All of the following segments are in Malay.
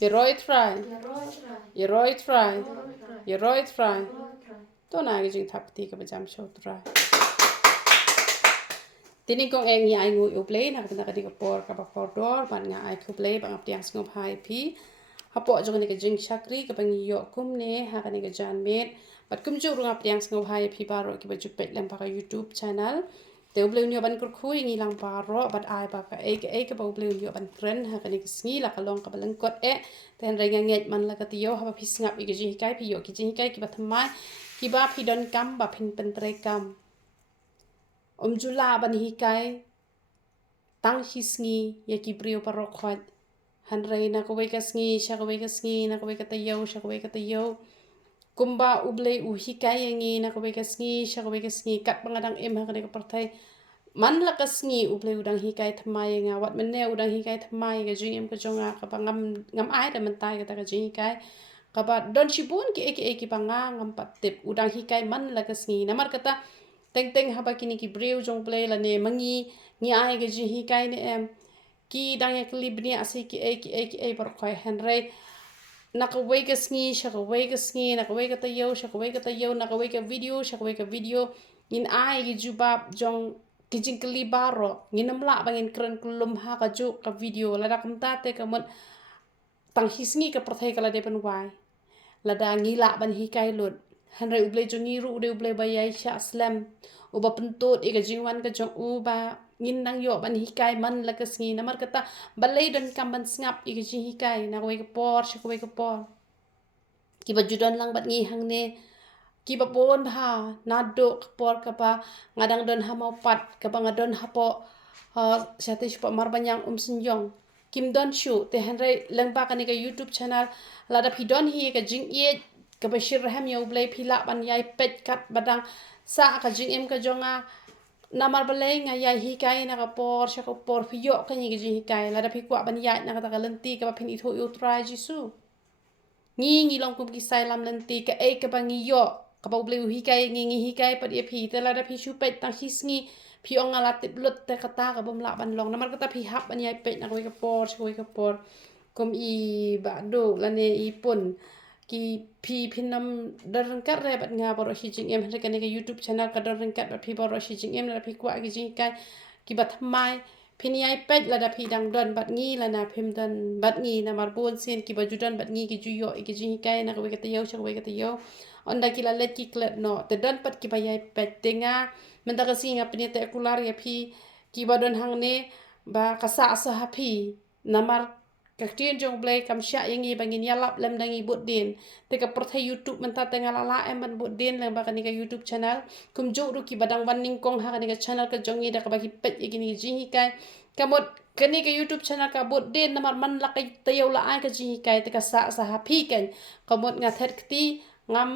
Yeroi try. Yeroi try. Yeroi try. To na cái jing thap ti ka bajam show try. Tini kong eng ni ai ngu u play na ka di ka por ka por dor ban nga ai ku play bang aptiang ngop hai pi. Hapo jo ni ka jing shakri ka bang yo kum ne ha ka ni ka jan met. Bat kum jo rung aptiang ngop hai pi baro ki baju pet lem pa ka YouTube channel. Te uble unyo ban kur khui ngi lang baro bat ai ba ka e ka ba uble unyo ban kren ha ka ni sngi la ka long ka balang kot e ten renga nget man la ka tiyo ha ba pis ngap i ka jing kai pi yo ki jing kai ki ba thamai ki ba pi don kam ba phin pen tre kam jula ban hi kai tang hi sngi ya ki brio paro khot han rei na ko we ka sngi sha ko we ka sngi na ko we ka tayo sha ko we ka tayo kumba uble u hi kai ngi na ko we ka sngi sha ko we ka sngi kat bangadang em ha ka ni ka parthai man la ka sngi uble udang hi kai thamai nga wat men ne udang hi kai thamai ga jing em ka jonga ka ba ngam ai da man tai ka ta ka jing hi kai ka ba don shibun ki eki panga ngam pat tip udang hi kai man la ka sngi na mar kata teng haba kini ki breu jong play la ne mangi ni ai ga jing hi kai ne em ki dang ya klib ni ase ki eki par khoi henry na ka we ka sngi sha ka we ka sngi na ka we ka tayo sha ka we ka tayo na ka we ka video sha ka we ka video in ai gi jubab jong kijing kli baro nginam la bangin kren kulum ha ka ju ka video la da kam ta te ka mon tang hisngi ka prathai kala de pan wai la da ngila ban hi kai lut han rai uble jongi ru de uble bayai sha slam uba pentot e ka jingwan ka jong uba ngin nang yo ban hi kai man la ka sngi namar kata balai don kam ban snap e ka ji hi kai na ko ka por sha ko ka por ki ba judon lang bat ngi hang ne ki ba bon ha na do por ka pa ngadang don ha mau pat ka ba ngadon ha po sa te pa mar banyang sinjong kim don shu te hanrai lang ba ka ni ka YouTube channel la da phi don hi ka jing ye ka ba shir ham yo blai phila ban yai pet kat badang sa ka jing em ka jonga namar balai nga yai hi kai na ka por sha ka por phi yo ka ni ka jing hi kai la da phi kwa ban yai na ka ta ka lenti ka ba phin i tho yo try jisu ngi long kum ki sai lam lenti ka e ka ba ngi yo ka ba blai hi kai ngi hi kai pa e phi te la da phi shu pet tang hi sngi phi ong ala tip lut te ka ta ka bom la ban long namar ka ta phi hap ban yai pet na ko ka por sha ko ka por kom i ba do la ne i pun ki pinam daran kat re bat nga baro hi jing em ka ne ka YouTube channel ka daran kat bat phi baro hi jing em la phi kwa ki jing kai ki bat mai phin yai pet la da phi dang don bat ngi la na phim don bat ngi na mar bon sen ki ba judan bat ngi ki ju yo ki jing kai na ka we ka te yo cha we ka te yo onda ki la let ki klet no te don pat ki ba yai pet tenga men da ka singa pni te kular ya phi ki ba don hang ne ba ka sa ha phi na mar ka tien jong blai kam sha yangi bangin ya lap lem dangi bot din te ka pertha YouTube menta tenga la em ban bot din lem ba ka ni ka YouTube channel kum jo ru ki badang ban ning kong ha ka ni ka channel ka jongi da ka ba ki pet yi ni ji hi kai ka mot ka ni ka YouTube channel ka bot din na mar man la ka tayo la ai ka ji hi kai te ka sa ha phi ken ka mot nga thet kti ngam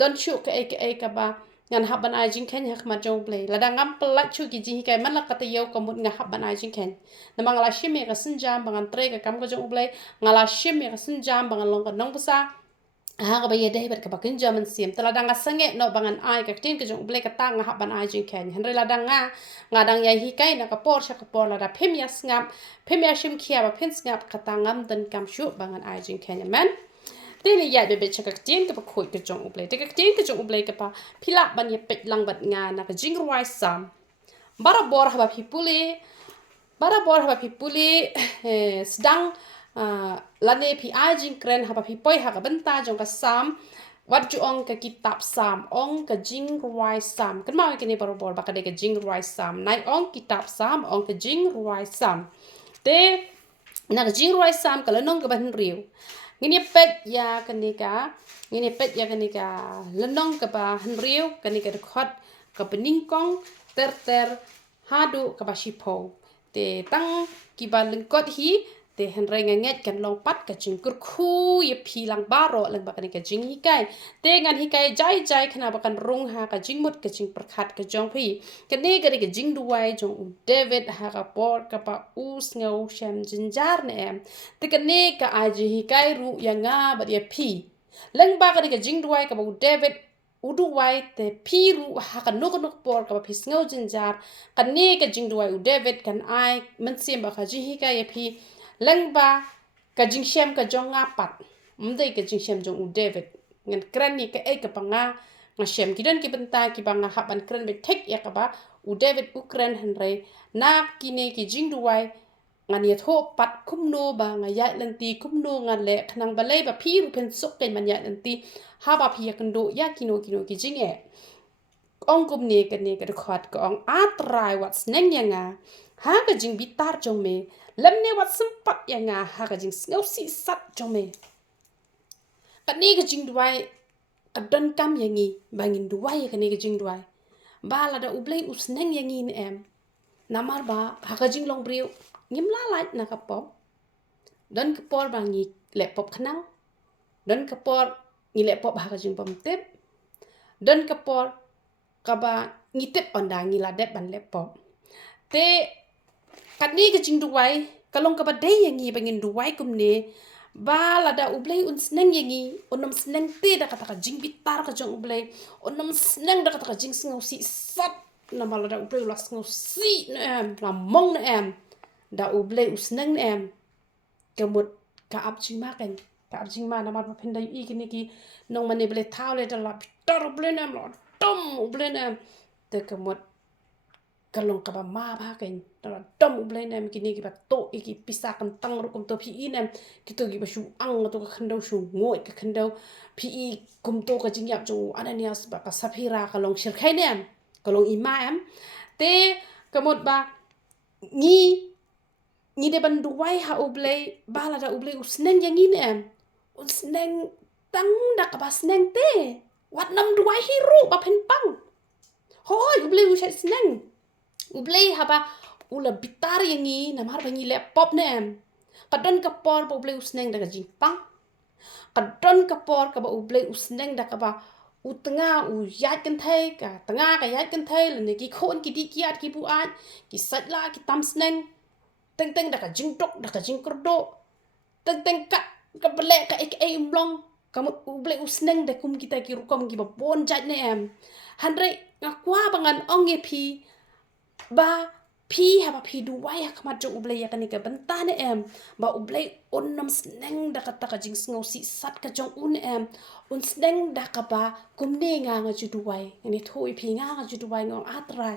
don shu ka ba ngan hab ban ai jing ken hak ma jong play la da ngam pla chu ki ji kai man la ka tayo ka mot nga hab ban ai jing ken na mang la shim ka sin jam bangan tre ka kam ka jong play ngala shim ka sin jam bangan long ka nong pusa ha ka ba ye dei ber ka ba kin jaman sim tala da nga sange no bangan ai ka tin ka jong play ka ta nga hab ban ai jing ken han re la da nga dang yai hi kai na ka por sha ka por la da phem ya ngam phem ya shim khia ba phen ngap ka ta ngam dan kam shu bangan ai jing ken man tini ya be chakak tin ka khoi ka jong ublei te ka tin ka jong ublei ka pa phila ban ye pet lang bat nga na ka jingruai sam bara bor haba phi puli sedang lane phi ai jing kren haba phi poi ha ka banta jong ka sam wat ju ong ka kitab sam ong ka jingruai sam kan ma ke ni bara bor ba ka de ka jingruai sam nai ong kitab sam ong ka jingruai sam te na ka jingruai sam ka lanong ka ban riu ngini pet ya kanika lenong ka ba henriu kanika khot ka pening kong ter hadu ka ba shipo te tang ki ba lengkot hi te henrai nganget kan long pat ka jing kur khu ye phi lang baro lang ba kanika jing hi kai te ngan hi kai jai khana ba kan rung ha ka jing mut ka jing prakhat ka jong phi kane ka ka jingduwai jong David ha ka por ka pa us ngau shem jynjar ne em te kane ka aji hi kai ru ya nga ba ye phi lang ba ka jingduwai ka ba David uduwai te piru ha ka nok por ka phi ngau jynjar kane ka jingduwai David kan ai man sim ba ka ji hi kai ye phi lang ba ka jing shem ka jong ngapat mdei ka jing shem jong u David ngan kran ni ka ka panga nga shem kidan ki benta ki banga haban kran be tek ya ka ba u David ukran hanre na kine ki jingduwai ngan ye tho pat kumno ba nga ya lanti kumno nga le khnang balai ba phi ru pen sok ken man ya lanti ha ba phi kan do ya kino ki jing e ong kum ne ka khot ko ong atrai wat sneng ya nga ha ka jing bitar jong me lam ne wat sempat ya nga ha ka jing ngau si sat jong me ka ne ka jing duai ka don kam ya ngi bangin duai ka ne ka jing duai ba la da ublei usneng ya ngi em namar ba ha ka jing long briu ngim la lai na ka pop don ka por ba ngi le pop khnang don ka por ngi le pop ha ka jing pom tep don ka por ka ba ngi tep on da ngi la det ban le pop te kat ni ka jing duai ka long ka ba dei ya ngi bangin duai kum ne ba la da ublei un sneng ya ngi onom sneng te da ka jing bitar ka jong ublei onom sneng da ka jing sngo si sat na ma la da ublei la sngo si na em la mong na em da ublei usneng na em kemut ka ap jing ma kan ka ap jing ma na ma pen da i kini ki nong mane ble thau le da la bitar ublei na em la tom ublei na em te kemut kalong ka ba ma ba kan da tom ublei na em kini ki ba to ki pisa kan tang ru kum to phi i na em ki to ki ba shu ang to ka khandau shu ngoi ka khandau phi i kum to ka jing yap jong ananias ba ka saphira ka long shir khai na em ka long ima em te kemut ba ngi de ban duai ha ublei bala da ublei usneng yang ini em usneng tang da ka ba sneng te wat nam duai hiru ba pen pang hoi ublei usai sneng ublei ha ba ula bitar yang ni namar ba ngi le pop na em kadon ka por ba ublei usneng da ka jing pang kadon ka por ka ba ublei usneng da ka ba u tanga u yat kan thai ka tanga ka yat kan thai le ne ki khon ki di ki at ki bu at ki sat la ki tam sneng teng teng da ka jing tok da ka jing kerdo teng teng ka bele ka ek mlong kamu uble usneng da kum kita ki rukom ki ba bon jat ne em handre ngakwa bangan ong ye phi ba phi ha ba phi duwai ha kama jong uble ya kan ka banta ne em ba uble onnam sneng da ka ta ka jing sngo si sat ka jong un em un sneng da ka ba kum ne nga ju duwai ni thoi phi nga ju duwai ngong atrai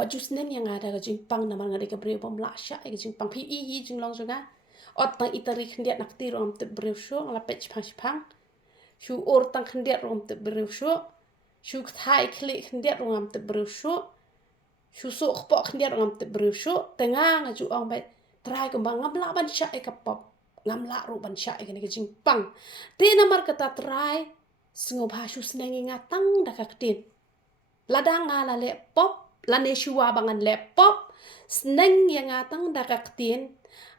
wat ju sneng yang ada ka jing pang na man ka bre bom la sha ka jing pang phi i jing long jonga ot tang itari khndiat nak ti rom te bre sho la pech phang shu or tang khndiat rom te bre sho shu thai khli khndiat rom te bre sho shu so khpo khndiat rom te bre sho tenga nga ju ong bai trai ko bang ngam la ban sha ka pop ngam la ro ban sha ka jing pang te na mar ka ta trai sngo bha shu sneng nga tang da ka tin la da nga la le pop la ne shuwa bangan laptop sneng yang atang da ka tin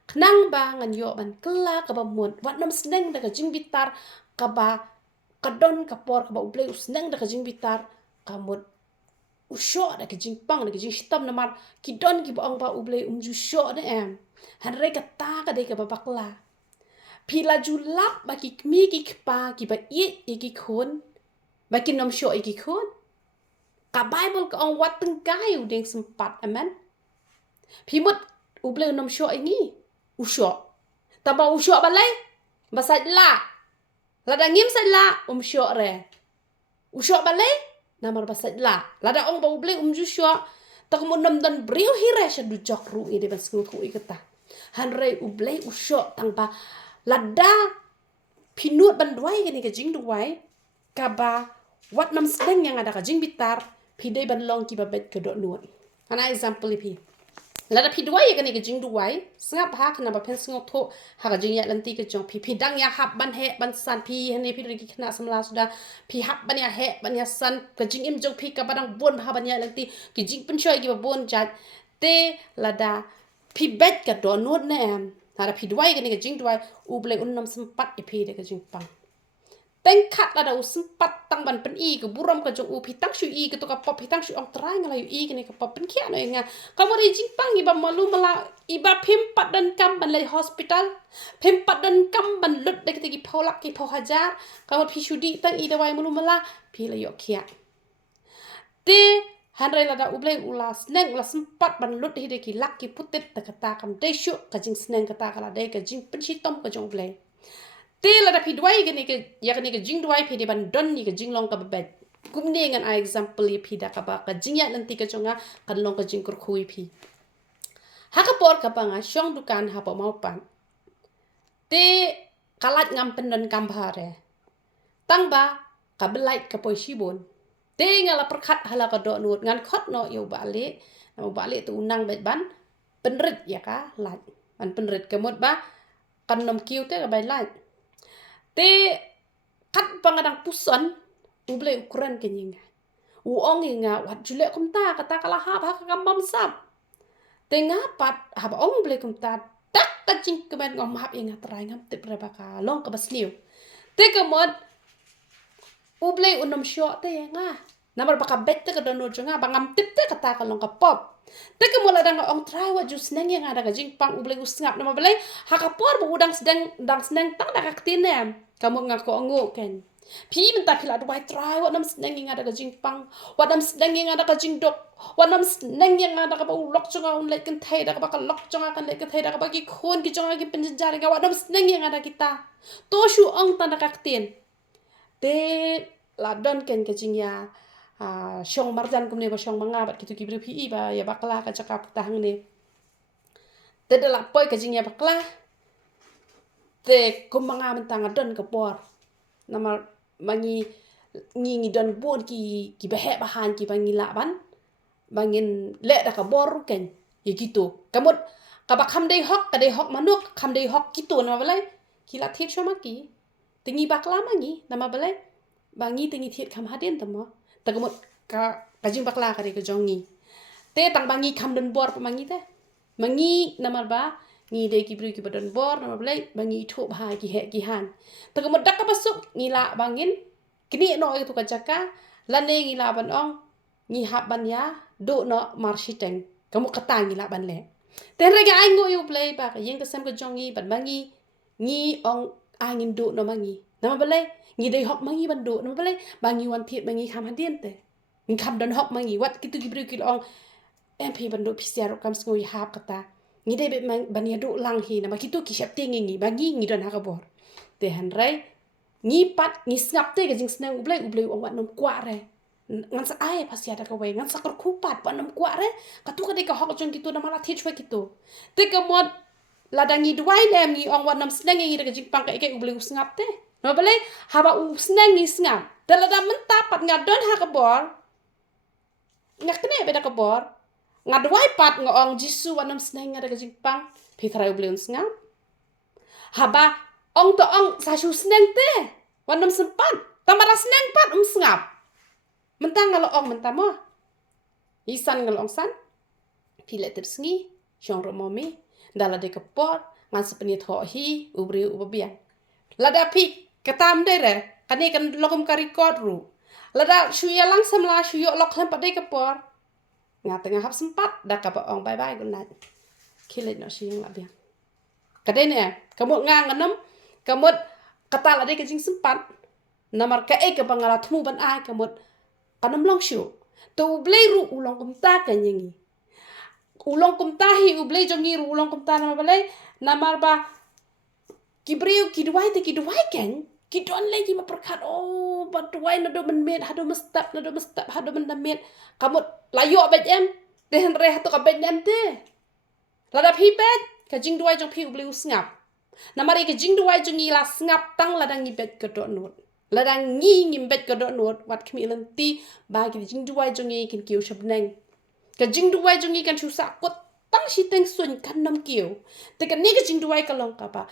khnang ba ngan yo ban kla ka ba mun wat nam sneng da ka jing bitar ka ba ka don ka por ka ba uble sneng da ka jing bitar ka mut usho da ka jing pang da ka jing stam na mar ki don ki ba ong ba uble ju sho da em han re ka ta ka de ka ba bakla pila ju lap ba ki mi ki pa ki ba i ki khon ba ki nom sho i ki khon ka Bible ka ong wat teng kai u ding sempat amen phimut uble nom sho ingi usho tamba usho balai basat la da ngim sai la sho re usho balai namar basat la da ong ba uble ju sho tak mo nam dan brio hire sha du jok ru ide bas ku ikata han re uble usho tang ba la da pinut ban duai ni ka jing duai ka ba wat nam sneng yang ada ka jing bitar pidai ban long ki babet ke dot nuot ana example pi la da pi duai ka ni ke jing duai sngap ha kana ba pen sngo tho ha ka jing ya lanti ke jong pi dang ya hap ban he ban san pi hene pi ri khna samla suda pi hap ban ya he ban ya san ka jing im jong pi ka badang bon ha ban ya lanti ki jing pen choi ki ba bon jat te la da pi bet ka dot nuot na em ha da pi duai ka ni ke jing duai u ble unnam sempat e pi de ka jing pang teng khat la da sempat tang ban pen i ke buram ka jong u pi tang shu i ke to ka pop pi tang shu ong trai ngala yu i ke ni ka pop pen khia no nga ka mo ri jing pang i ba malu mala i ba phim pat dan kam ban le hospital phim pat dan kam ban lut de ke ki pholak ki pho hajar ka mo pi shu di tang i da wai malu mala pi la yo khia te Handrai lada ublay ula sneng ula sempat ban lut hide ki lak ki putit ta kata kam desyu ka jing sneng kata kala dai ka jing pensitom ka jong ublay. Te lada pi duai ke ni ke ya ke ni ke jing duai pi de ban don ni ke jing long ka bebet. Kum ne ngan a example ye pi da ka ba ka jing ya nanti ka jonga kan long ka jing kur khui pi. Ha ka por ka ba nga syong dukan ha pa mau pan. Te kalat ngam pendon kambare. Tang ba ka belait ka poi sibon. Tinggal perkat hala ka do nut ngan khot no yo balik tu unang bet ban penrit ya ka lat ban penrit kemut ba kan nom kiu te ka bai lat te kat pangadang puson uble ukuran kenyinga uong inga wat jule kumta kata kala ha ka kambam sap te ngapat ha ba ong uble kumta tak ka jing kemen ngom hap inga terai ngam te berapa ka long ka basliu te kemut ublay unom syok te nga namar baka bet te ka dono jonga bangam tip te kata ka long ka pop te ka mula dang ong try wa jus neng yang ada ka jing pang ublay usngap nama balay ha ka por bu udang sedang dang seneng tang da ka tinem kamu ngako ongu ken pi menta pila do try wa nam seneng yang ada ka jing pang wa nam seneng yang ada ka jing dok wa nam seneng yang ada ka bu lok jonga un lek ken thai da ka baka lok jonga kan lek ken thai da ka bagi khon ki jonga ki penjar ga wa nam seneng yang ada kita to shu ong tan da ka tin te ladon ken ke jingya syong marjan kumne ba syong mangabat kitu kibri pi ba ya bakla ka cakap tahang ne te de la poi ke jingya bakla te kum manga mentang adon ke por nama mangi ngi don bon ki behe bahan ki bangi laban bangin le da ka bor ken ya gitu kamut ka ba kham dei hok ka dei hok manuk kham dei hok gitu nama balai kila thip shoma ki tingi bakla mangi nama balai bangi tingi thit kham hadin tamo tagamut ka kajing bakla ka ke jongi te tang bangi kham den bor mangi te mangi namar ba ngi de ki bru ki badon bor namar balai bangi thu ba ki he ki han tagamut dak ka pasuk ngila bangin kini no itu ka jaka lane ngila ban ong ngi hab ban ya do no marshiteng kamu kata ngila ban le te rega ai ngo yu play ba ka yeng ka sam ka jongi ban bangi ngi ong angin do no mangi namar balai ngi dei hok mangi ban do no balai bangi wan thiet bangi kham hadien te ngi kham don hok mangi wat kitu gibru ki ong em phi ban do pisiar kam skoi hap kata ngi dei be ban ya do lang hi na ma kitu ki shap te ngi bangi ngi don ha ka bor te han rai ngi pat ngi snap te ga jing snang ublai ong wat nom kwa re ngan sa ai pas ya da ka we ngan sa kor kupat wat nom kwa re ka tu ka de ka hok jong kitu na mala thit chwe kitu te ka mod ladangi duai nem ngi ong wat nom snang ngi da ka jing pang ka ke ublai snap te no balai haba snang ni snap dalada mentapat ngadon ha ka bor ngakne be da ka bor ngadwai pat ngong jisu wanam snang ngada ka jingpang phikrai ublun snap haba ong to ong sa shu snang te wanam sempat tamara snang pat snap mentang ngalo ong mentamo isan ngalo ong san pile tersengi syong romomi dala de ka por ngan sepeni tho hi ubri ubian lada pi katam de re kani kan lokum ka record ru lada shuya lang samla shuyo lok lam padai ka por nga tengah hap sempat dak ka ong bye bye good night kilit no shing labian kadai ne kamu nga nganom kamu kata lada ka jing sempat namar ka ka bangala thmu ban ai kamu kanam long shu to blai ru ulong kum ta ka nyangi ulong kum ta hi ublai jongi ru ulong kum ta nama balai namar ba kibriu kidwai te kidwai ken kidon lagi ma perkat oh badwai na do men hado mestap hado mendamet kamu layo bet em dehen re hatu ka bet em te lada phi bet ka jingduai jong phi ublai usngap namari ka jingduai jongi la ngap tang ladang ni bet ka do not ladang ngi bet ka do not wat khmi lenti ba ki jingduai jongi kin kiu shabneng ka jingduai jongi kan chusa kot tang shi teng sun kan nam kiu te ka ni ka jingduai ka long ka ba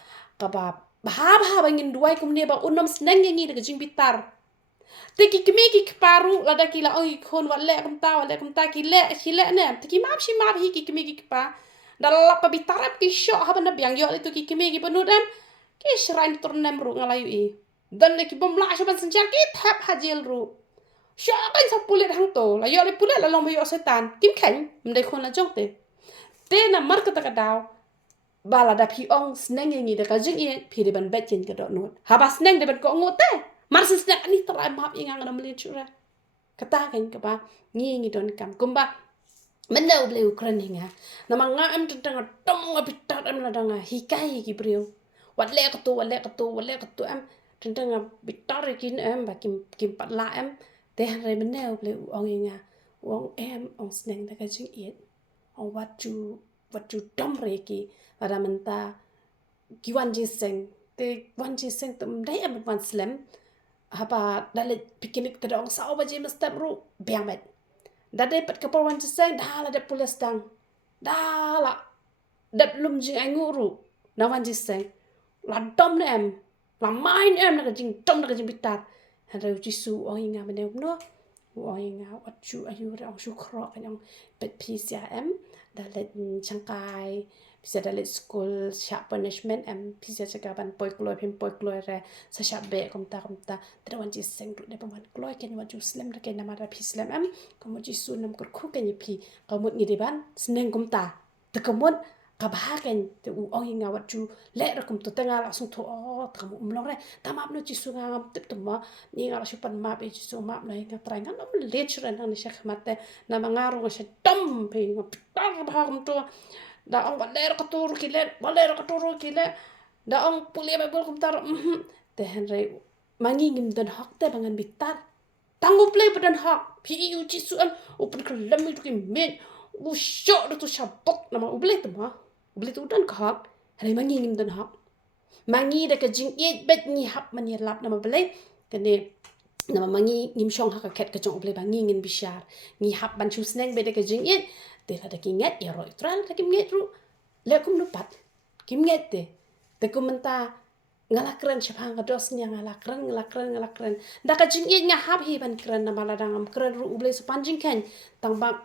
bahab angin duai kumne ba unam sneng ngi de jing bitar te ki kmi ki paru lada ki la oi khon wa le kum ta ki le ne te ki map shi map hi ki kmi ki pa dalla pa bitarap ki sho ha ban biang yo itu ki kmi ki penudam ki shrine turnem ru ngalayu i dan le ki bom la sha ban senjar ki thap hajil ru sho kan sa pulet hang to la yo le pulet la long yo setan kim khan mdai khon la jong te na mar ka ta ka daw bala da pi ong sneng ngi de ka jing ye pi de ban bet chen ka do not ha ba sneng de ban ko ngote mar sneng ani trai map inga ngam le chura kata kan ka ba ngi don kam kumba mana uble Ukraine nga nama nga am tentang tom nga bitat am la danga hikai ki brio wat le ka tu am tentang bitar kin am ba kim pat la am te re mana uble ong nga ong em ong sneng da ka jing it ong what you dom re ki ada menta ki wan ji seng te wan ji seng tum dai am wan slam haba dalet picnic te ong sao ba ji mestap ru biang met dade pat kapal wan seng dala de pulas dang dala dat lum jing ai nguru na wan seng la dom na em la main em na jing dom na jing bitar hada ji su o inga mene no o inga wat chu ayu re ong chu kro kan ong pet pisia em dalet changkai bisa dalet school sharp punishment em bisa jaga ban poi kloi re sa sharp be komta tra wan ji seng de ban kloi ken wan ju slam de ken namara pi slam em komo ji su nam kur khu ken pi komot ngi de ban sneng komta te komot kabahaken te u ong inga wat ju le ra kom to tenga la sung tho kamu umlong re tamap no ji su nga tip to ma ni nga su pan ma be ji su ma na nga tra nga no le chura na ni shak mate na mangaru nga se tom pe nga pitar ba kom to da ong baler ka tur kile da ong pulia ba bol kom tar te henre mangi ngim don hak te bangan bitar tangu play padan hak pi u ji su an open kelam itu ki men u shot tu shabok nama uble tu ma uble tu dan khak hari mangi ngim dan hak mangi da ka jing it bet ni hap mani lap nama ble kene nama mangi ngim shong hak ket ka jong uble bangi ngin bishar ni hap ban chu sneng be da ka jing it te la da ki nget ya ro tral da ki nget ru le kum nu pat kim nget te kum menta ngalakren siapang ka dos nya ngalakren da ka jing it nga hap hi ban kren nama la dangam kren ru uble sepanjing kan tang bang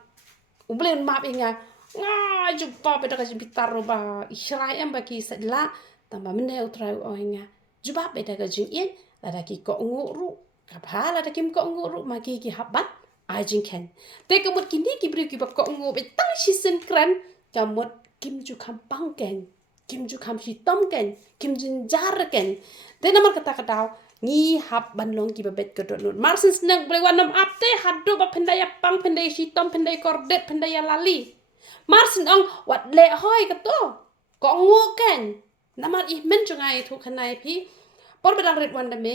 uble map inga nga jumpa beda ka bitar ba israi am ba ki sadla tamba mene utrai o inga juba beda ka jing in la da ki ko nguru ka phala da kim ko nguru ma ki habat a jing ken te kamut kini ki bri ki ba ko ngu be tang shi sen kran kamut kim ju kam pang ken kim ju kam shi tom ken kim jin jar ken te namar kata kadaw ni hap ban long ki babet ko do marsin snang ble wanam apte haddo ba pendaya pang pendai shi tom pendai kordet pendaya lali marsin ong wat le hoi ka to ko ngu ken namar ih men jungai thu khanai phi por bedang rit wan me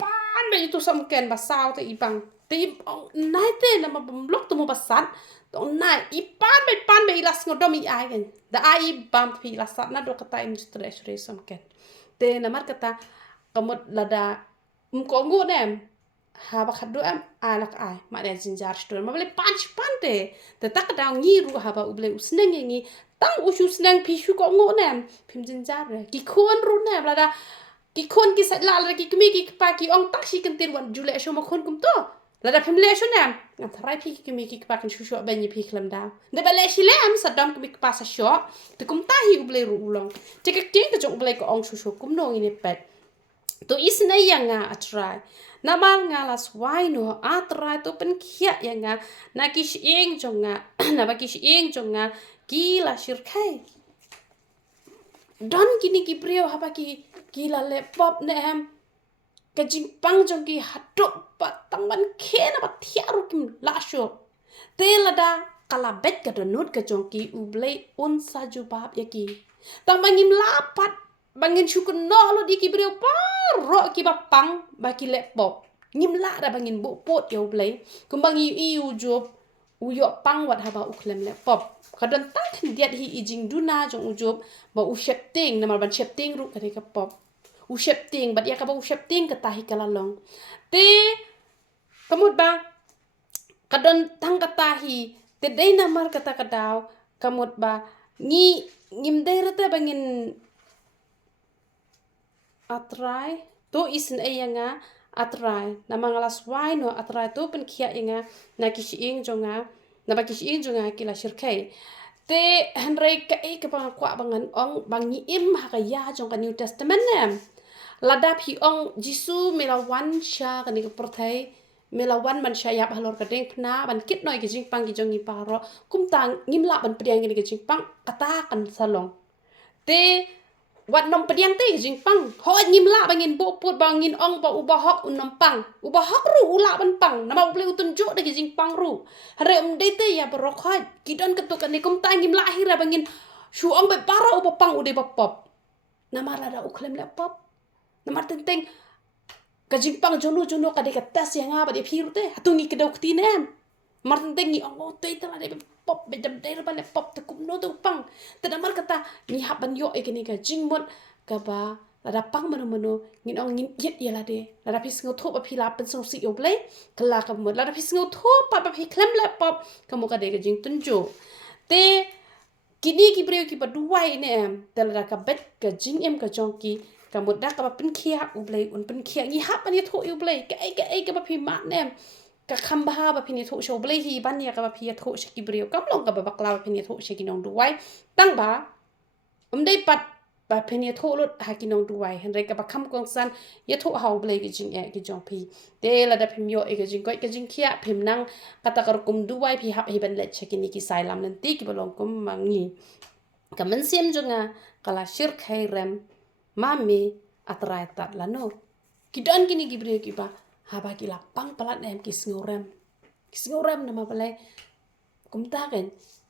pan be tu sam ken ba saw te ibang te ong nai te nama blok tu mo basat to nai pan be ilas ngodom I ai ken da ai bam phi lasat na do kata im stress re sam ken te namar kata kamut lada ko ngu nem ha ba khadu am alak ai ma de jynjar stor ma bele panch pante te tak da ngi ru ha ba uble usneng ngi tang u shu sneng pi shu ko ngu nem phim jynjar re ki khon ru nem lada ki khon ki sa la ki kmi ki pa ki ong tak shi kan tir wan jule sho ma khon kum to lada phim le sho nem ngam thrai pi ki kmi ki pa kan shu sho ben ni pi klam da de ba le shi le am sa dam kmi pa sa sho te kum ta hi uble ru ulong te ka tin ka jong uble ko ong shu kum no ni pet to isna yanga atrai namal nga las waino atrai to pen khia yanga na kish ing jonga na ba kish ing jonga ki la shirkai don kini ki prio haba ki la le pop ne ham ka jing pang jong ki hatok pa tangan khena ba thiaru kim la sho te la da kala bet ka donut ka jong ki ublei un sa ju bab yaki tang bangim lapat bangin syukun no lo di ki brio paro ki bapang ba ki le pop ngim la da bangin bu pot yo blei kumbang yu job uyo pang wat haba uklem le pop kadon tang diat hi ijing duna jong ujob ba u shepting namar ban shepting ru ka ka pop u shepting bat ya ka ba u shepting ka tahi kala long te kamut ba kadon tang ka tahi te dei namar kata kadaw kamut ba ngim dei rata bangin atrai to isin ayanga atrai namangalas wai no atrai to pen khia inga na kishing jonga na ba kishing jonga kila shirkai te henrei ka e ka bang kwa bangan ong bangi im ha ka ya jong ka new testament nem ladap hi ong jisu melawan sha ka ni ka prothai melawan man sha yap halor ka deng phna ban kit noi ki jing pang ki jong ni paro kum tang ngim la ban priang ki jing pang kata kan salong te wat nom pediang te jing pang ho nyim la bangin bo put bangin ong ba ubah hok unom pang ubah hok ru ula ban pang nama ble utunjuk de jing pang ru hare de te ya berokhat kidon ketuk ni kum ta nyim lahir bangin shu ong be para ubah pang ude bapop nama rada uklem le pop nama tenteng ka jing pang jono ka de ka tas yang apa de phiru te hatungi kedau ktinem mar tenteng ni ong te ta de pop be dam de ba le pop te kum no tu pang te namar kata ni haban yo e kini ka jingmot ka ba lada pang mano ngin ong ngin yet ya lade lada pis ngo thop api la pen song si yo ble kala ka mo lada pis ngo thop pa pa phi klem le pop ka mo ka de ka jing tunjo te kini ki breu ki ba duai ne em te lada ka bet ka jing em ka jong ki ka mo da ka ba pen khia u ble un pen khia ni hap ani tho u ble ka ai ka ba phi ma ne ka khamba ba phini tho show ble hi ban ya ka ba phi tho shaki breu kam long ka ba bakla ba phini tho shaki nong duai tang ba dei pat ba phini tho lot ha ki nong duai han re ka ba kham kong san ya tho haw ble ki jing e ki jong phi te la da phim yo e ki jing koi ka jing khia phim nang kata kar kum duai phi hap hi ban le shaki ni ki sai lam nan ti ki ba long kum mangi ka man sim jonga kala shir khai rem mami atrai tat la no ki don ki ni ki breu ki ba haba ki la pang palat nem ki sngorem nama balai kum ta kan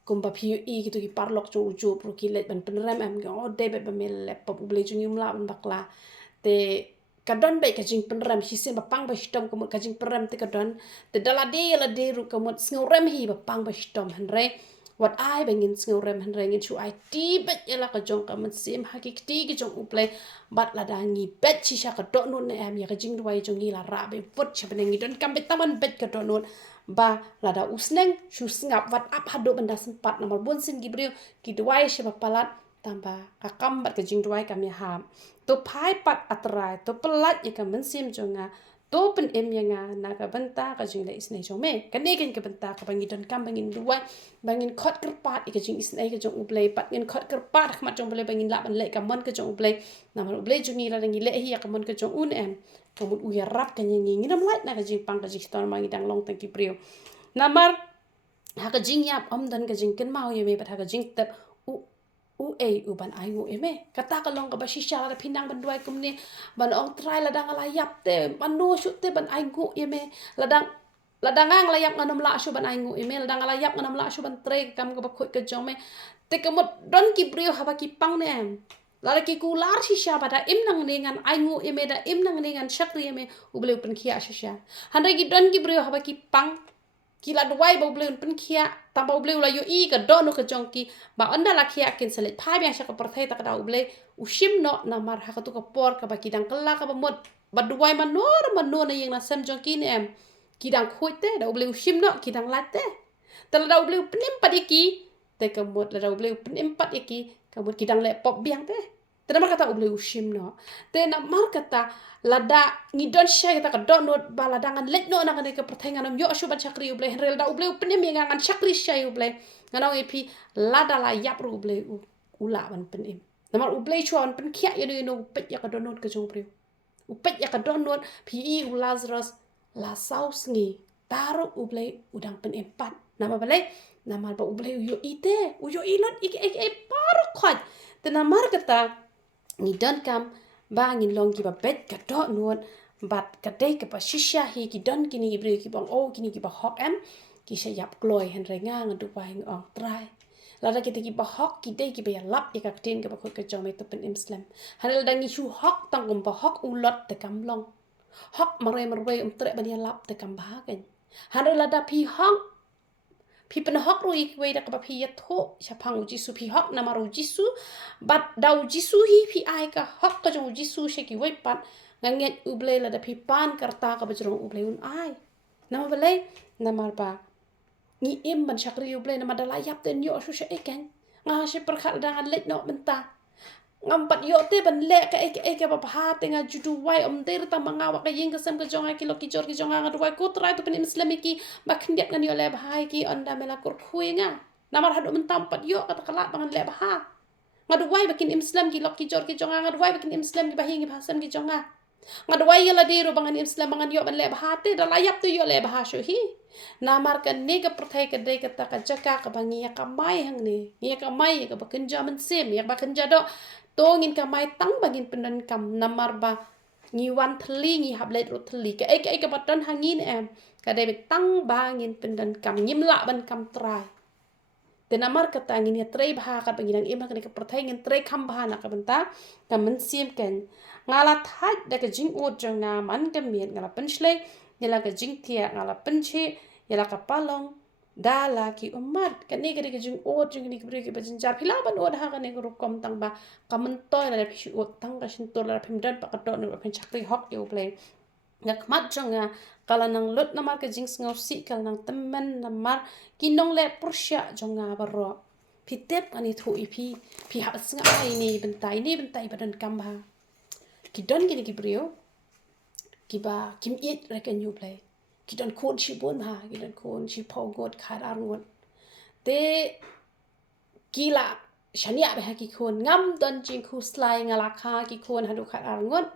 kum ba phi i ki tu ki parlok chu chu pro ki let ban penrem em ki o de be ba mel le pop ble chu nyum la ban bakla te kadon be ka jing penrem hi sen ba pang ba stom kum ka jing penrem te kadon te dala de ru kum sngorem hi ba pang ba stom han re wat ai bangin sngorem han re ngin chu ai ti bet yala ka jong ka man sim ha ki ti ki jong uple bat la da ngi bet chi sha ka do nun em ya ka jing duai jong ngi la ra be fot cha ben ngi don kam bet taman bet ka do nun ba la da usneng shu sngap wat ap hado benda sempat nomor bun sin gi breu ki duai she ba palat tamba ka kam bat ka jing duai kam ya ham to phai pat atrai to pelat ya ka man sim jonga to pen em yanga na ka benta ka jing la isnei jong me ka ne gen ka benta ka bangin don kam bangin duai bangin khot kerpat ka jing isnei ka jong ublei pat ngin khot kerpat khmat jong blei bangin la ban le ka mon ka jong ublei na mar ublei jong ni la ngi le hi ka mon ka jong un em ka mut u ya rap ka ngi ngi nam lai na ka jing pang ka jing ston mangi dang long tang ki priu na mar ha ka jing yap om dan ka jing ken mau ye me pat ha ka jing tap u u ban ai ngu eme kata ka long ka ba shisha la pinang ban duai kum ni ban ong try la dang la yap te ban no shoot te ban ai ngu eme la dang ang la yap nganom la shu ban ai ngu eme la dang la yap nganom la shu ban tre kam ka ba khoi ka jong me te ka mot don ki brio ha ba ki pang ne em la ki ku lar shisha ba da im nang ne ngan ai ngu eme da im nang ne ngan shakri eme u ble pen khia shisha han re ki don ki brio ha ba ki pang kila duai ba ble pen khia ta ba ble la yo I ka do no ka jong ki ba anda la khia ken selet phai bya sha ka parthai ta ka da ble u shim no na mar ha ka tu ka por ka ba ki dang kala ka ba mot ba duai ma no na yeng na sem jong ki ne em ki dang khoi te da ble u shim no ki dang lat te ta la da ble pnim pa di ki te ka mot la da ble pnim pa di ki ka mot ki dang le pop biang te te na mar kata ble u shim no te na mar kata lada ni don shay kata ka don not bala dangan let no na ka ka pertengan om yo shu ban chakri uble rel da uble pnem yang ngan chakri shay uble ngano epi lada la yap ru uble ula ban penem namar uble chuan pen khia yo no pet ya ka don not ka jong pre upet ya ka don not pi I u lazarus la saus ngi taru uble udang pen empat nama bale nama ba uble yo ite u yo ilon ik paru khot te namar kata ni don kam bangin long ki ba bet ka do nuot bat ka dei ka ba shisha hi ki don ki ni bre ki bang o ki ni ki ba hok em ki sha yap gloi hen re nga ndu ba ing ong trai la da ki te ki ba hok ki dei ki ba ya lap ya ka tin ka ba ko ka jom me to pen islam hanel dang ni shu hok tang gum ba hok u lot te kam long hok mare tre ba ya lap te kam ba gen hanel la da pi hok pi pen hok ru ik we da ka ba pi ya tho sha phang ji su pi hok na maru ji su bat dau ji su hi pi ai ka hok ka jong ji su she ki we pat nganget uble la da pi pan karta ka ba jong uble un ai na ma bale na mar ba ni im ban shakri uble na ma da la yap ten yo shu she eken nga she per khat da ngan let no menta ngam pat yo te ban le ka ek ba ha te nga judu wai om der ta manga wa ka yeng ka sam ka jonga ki lo ki jor ki jonga nga duai ko trai to pen islami ki ba khndiat ngan yo le ba hai ki onda mela kur khui nga namar hadu mentam pat yo ka ta kala bangan le ba ha nga duai ba kin islam ki lo ki jor ki jonga nga duai ba kin islam ki ba hingi ba sam ki jonga Ngadway la di ro bangan Islam bangan yo ban le bahate da layap tu yo le bahasyo hi. Namar ka ne ka perthai ka dei ka ta ka jaka ka bangi ya ka mai hang ni. Ya ka mai ka bakenja men sem ya bakenja do tongin ka mai tang bangin pendan kam namar ba ngi wan thli ngi hablet ro thli ka ai ka patan hangin em ka dei tang bangin pendan kam nyimla ban kam trai. Te namar ka tangin ya trai bha ka bangin ang ima ka ka perthai ngin trai kam bha na ka benta ka men sem ken ngala thaj da ka jing ot jang na man ka miet ngala penshle yala ka jing tia ngala penche yala ka palong dala ki umat ka ne ka jing ot jing ni ka bre ki ba jing jar phila ban ot ha ka ne ka kom tang ba ka men toy la phi ot tang ka shin to la phim dan pa ka to ne phin chakri hok yo play ngak mat jang nga kala nang lut namar ka jing ngau si kala nang temen namar kinong le pursya jang nga baro pitep ani thu ipi phi ha snga ai ni bentai badan kamba kidon gini kibrio kiba kim it rekan you play kidon kon shi bon ha kidon kon shi pau god khar arngot te kila shania be ha ki kon ngam don jing khu slai ngala kha ki kon hadu khar arngot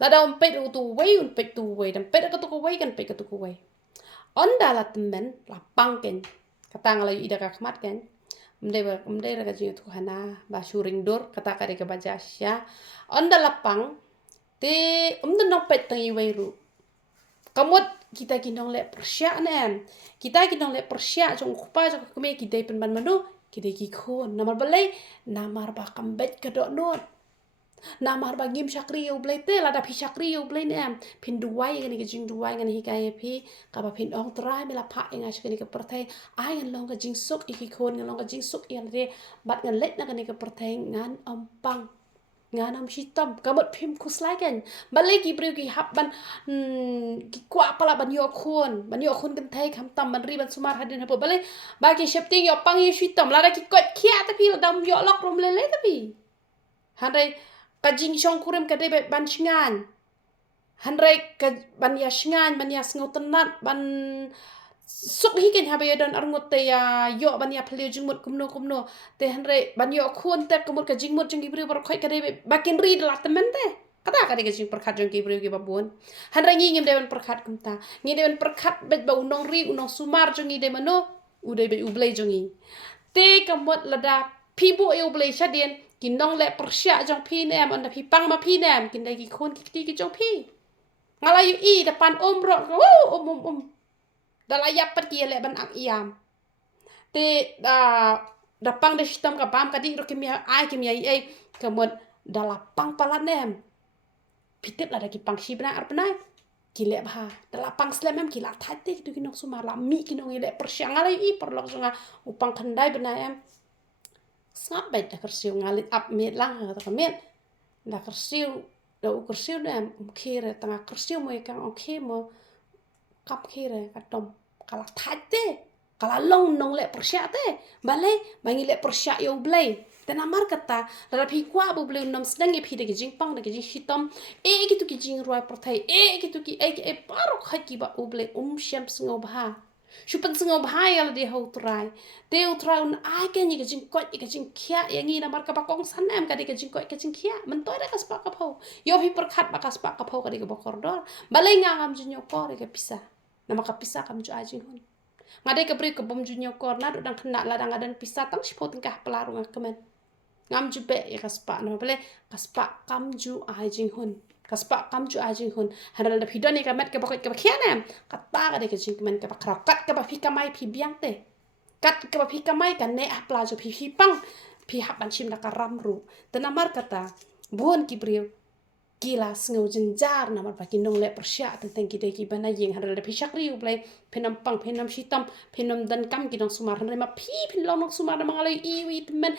la dom pe tu wei un pe tu wei dam pe ka tu ko wei kan pe ka tu ko wei onda la temen la pangken katang la ida ka khmat ken mde ra jing tu hana ba shuring dor kata ka ka baja sya onda la pang te nong pet tang iwei ru kamot kita kinong le persya nem kita kinong le persya jong kupa jong keme kita pen ban manu kita ki khon namar balai namar ba kambet ka do not namar ba ngim shakri yo blai te la da phi shakri yo blai nem phin duwai ngani ke jing duwai ngani hi kai phi ka ba phin ong trai me la pha enga shkani ke perthai ai ngan long ka jing suk iki khon ngan long ka jing suk yan re bat ngan let na ngani ke perthai ngan ompang nganam shitam kamot phim khuslai ken balai ki briu ki hap ban ki kwa pala ban yo khon kan thai kham tam ban ri ban sumar hadin hapo balai ba ki shepting yo pang yo shitam la da ki kot khia ta pi dam yo lok rom le le ta pi handai ka jing shong kurem ka dei ban shingan handai ka ban ya shingan ban ya sngo tanat ban suk hi ken habe don arngot te ya yo ban ya phle jingmut kumno te hanre ban yo khon te kumut ka jingmut jing ibri bar khoi ka de bakin ri la temen te kata ka de jing perkhat jong ibri ki babun hanre ngi ngim de ban perkhat kumta ngi de ban perkhat bet ba unong ri unong sumar jong de mano ude be ublei jong te kamot lada pibo e ublei shadien kinong le persya jong pi nem on da pi pang ma pi nem kin de ki khon ki jong pi ngala yu i depan ro dalayap pat ki le ban ak iam te da pang de sistem ka pam ka di ro kimia ai kimia ai kamot dalapang palanem pitep la da ki pang shi bna arpna ki le bha dalapang slemem ki la thate ki tu ki nok sumar la mi ki nong ile persyang ala i perlok sunga upang khandai bna em snap bet da kersiu ngalit ap me lang ha ta met da kersiu da u kersiu nem khere tanga kersiu mo ikang okay mo kap khere katom kala thate kala long nong le persya te balai bangi le persya yo blai te namar kata la phi kwa bu blai nam sedang phi de jing pang de jing hitam gitu ki jing roi perthai gitu ki e paro khaki ba u blai syam sngo bha shupan sngo bha ya de ho trai te u trai un ai ke ni jing ko ke jing khia yang ni namar ka ba kong san em ka de jing ko ke jing khia man toy da ka spa ka pho yo phi perkhat ba ka spa ka pho ka de ba kordor balai ngam jin yo ko ke pisa nama ka pisa kam ju ajing hun ngadai ka bri ka bom ju nyokor na dang khna la dang adan pisa tang shpo tingkah pelarung kemen ngam ju be ya kaspa no bele kaspa kam ju ajing hun kaspa kam ju ajing hun haral da pidon ka met ka bakot ka khianam kata ka de ka jing kemen ka bakrakat ka ba phi kamai phi biang te kat ka ba phi kamai ka ne apla ju phi pang phi hapan chim da ka ramru tenamar kata bon ki brio kila sngo jynjar namar pa kinong le persya tentang ki de ki bana yeng haral da phi shakri u play penam pang penam shitam penam dan kam ki dong sumar han ma phi phin long sumar da mangalai i wi temen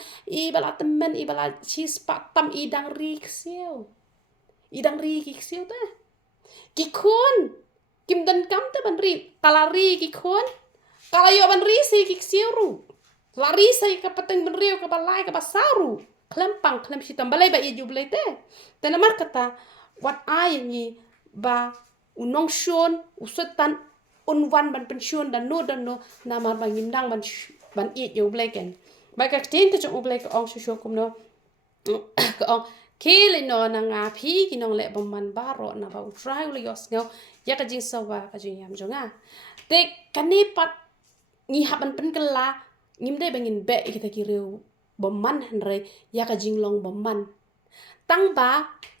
i bala chis patam i dang ri ksiu ta ki khon kim dan kam ta ban ri kala ri ki khon kala yo ban ri si ki ksiu ru lari sai ka pateng ban ri ka balai ka basaru klempang klem shitam balai ba i ju blai te namar kata wat ai ni ba unong shon usetan unwan ban pensiun dan no namar bang indang ban it yo blai ken ba ka tin ka jong blai ka ong shu kum no ka ong kele no na nga phi ki nong le bomman baro na ba utrai ula yos ngau ya ka jing sawa ka jing yam jonga te kani pat ni haban pen kala ngim de bangin be kita ki reu bomman hanre ya ka jing long bomman tang ba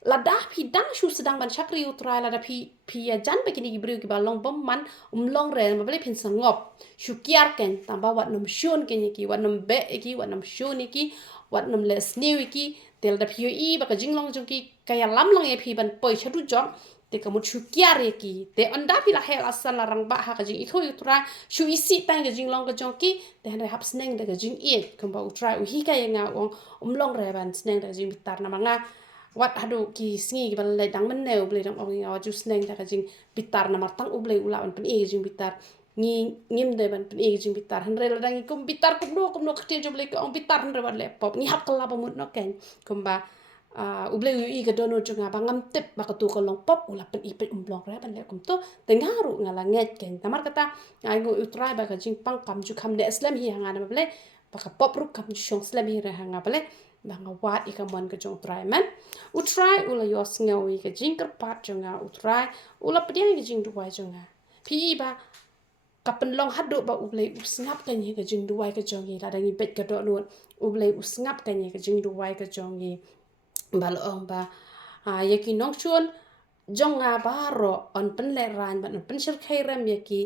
la da phi dang shu sedang ban chakri utrai la da phi ya jan ba kini gibriu ki ba long bomman long re ma bale phin sangop shu kiar ken tang ba wat nom shun ken ki wat nom be ki wat nom shun ki wat nom les new ki tel da phi i ba ka jing long jong ki kaya lam long e phi ban poi chadu jok te ka mut shu kiar ki te anda phi la hel asan la rang ba ha ka jing i khoi utrai shu i si tang ka jing long ka jong ki te han hap sneng da ka jing e kum ba utrai u hi ka ya nga long re ban sneng da jing bitar na manga wat hadu ki singi ki balai dang men neu blai dang ong awa ju sneng da ka jing bitar na martang u blai ula pen e jing bitar ngi ngim de ban pen e jing bitar han re la dang kum bitar kum no kti jo blai ko ong bitar han re wat le pop ni hap kala ba mut no ken kum ba u blai u i ka dono jonga ba ngam tep ba ka tu ko long pop ula pen i pe blong re ban le kum to te ngaru ngala nget ken tamar kata ai ngo utrai ba ka jing pang kam ju kham de islam hi hanga na blai ba ka pop ru kam shong islam hi re hanga blai banga wat ika mon ka jong try man utrai ula yos ngawi ka jing pat jonga utrai ula pediang ka jing duwai jonga pi ba kapen long hadu ba ublei usngap ka ni ka jing duwai ka jongi la dangi bet ka do not ublei usngap ka ni ka jing duwai ka jongi bal ong ba yaki nong chuan jonga baro on pen le ran ban pen shir khai ram yaki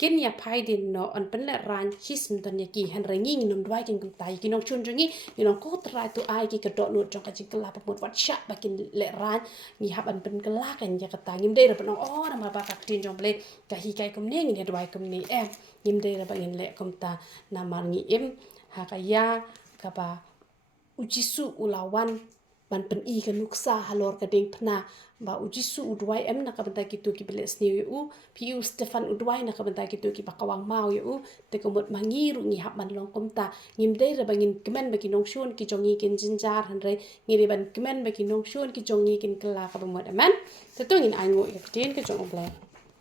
kin ya phai din no on pen le ran chi sim ton yaki han rangi nom dwai kin kum tai ki nong chun jongi ni nong ko trai to ai ki ka do no jong ka jing kala pa mot wat sha ba kin le ran ni hab an pen kala kan ya ka ta ngim de ra nong o na ma ba ka tin jong ble ka hi kai kum ne ni dwai kum ni em ngim de ra ba ngin le kum ta na mar ni em ha ka ya ka ba ujisu ulawan ban pen i ka nuksa halor ka ding phna ba ujisu udwai em na ka banta ki tu ki beles ni u piu stefan udwai na ka banta ki tu ki bakawang mau u te ko mot mangi ru ni hab man long kom ta ngim dei ra bangin kemen ba ki nong shun ki jongi kin jinjar han re ngi re ban kemen ba ki nong shun ki jongi kin kala ka ba mot aman te to ngin ai ngo ka tin ka jong ble